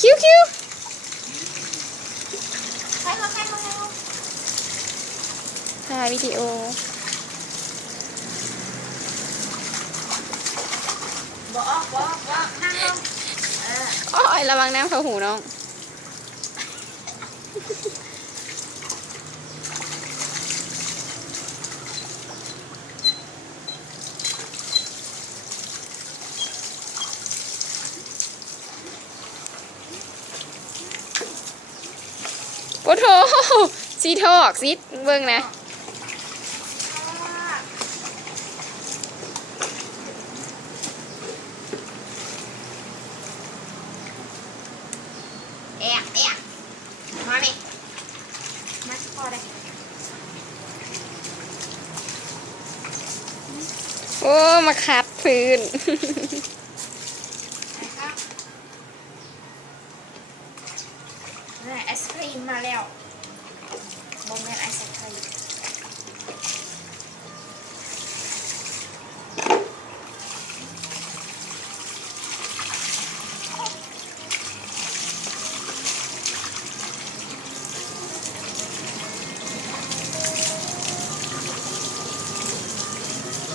คิวคิวถ่ายวิดีโอบอกนั่งลงโอ้ยระวังน้ำเข้าหูน้องโอ้โถซีทอกซิเบิ่งนะมาไหมมาพอได้ โอ้มาคัดพื้น ไอศครีมมาแล้วบอมแมนไอศครีม